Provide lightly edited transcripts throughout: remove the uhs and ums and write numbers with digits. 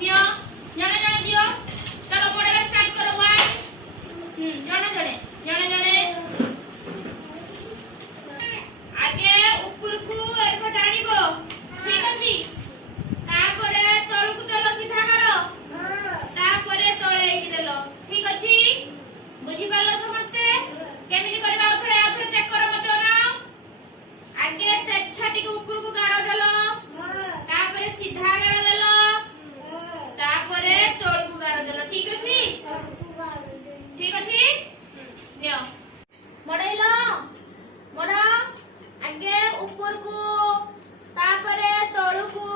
neo जणे जणे दियो चलो पढ़ेगा स्टार्ट करो वन जणे जणे जणे जणे आगे ऊपर को एक टाणीबो ठीक अछि तापरे तळु को देलो सीधा करो तापरे तळे की देलो ठीक अछि बुझी पालो समस्ते केमिति करबा आउथरे चेक करो मते ना आगे तेछाटी को ऊपर को गारो देलो तापरे सीधा गारो देलो तापरे तळ को गारो देलो ठीक अछि नियो मडैलो मडा आगे ऊपर को तापरे तळ को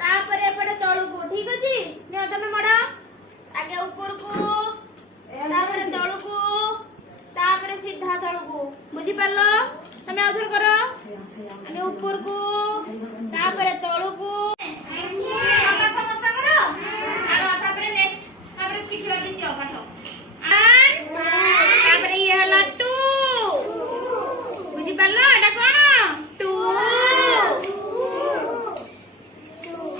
तापरे पडे तळ को ठीक अछि नियो तमे मडा आगे ऊपर को तापरे तळ को तापरे सीधा तळ को बुझी पालो तमे आउथर करो आगे ऊपर को तापरे तळ को समस्त करो आरो तापरे नेक्स्ट तापरे शिखवा दियो पाठ तापरे ये हला 2 बुझी पालो एटा कोन 2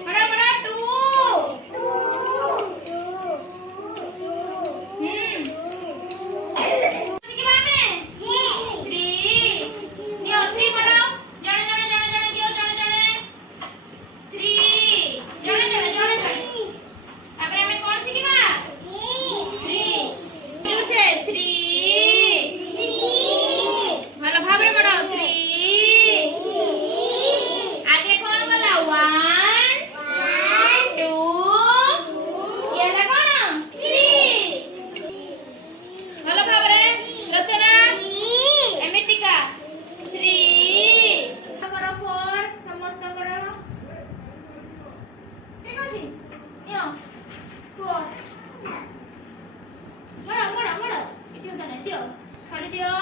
बड़ा बड़ा 2 शिखवा में 3 नियो 3 पढ़ो जणे जणे जणे जणे दियो जणे जणे 3 जणे जणे जणे जणे तापरे हमें कोन शिखवा 3 क्यों से 3 भलो भाबरे पढ़ो 3 आगे कोन गला 1 2 ये है कोन 3 भलो भाबरे रचना एमितिका 3 करो 4 समस्त करो ठीक अछि नियो 4 मडा मडा मडा इति होता नै दियो खाली दियो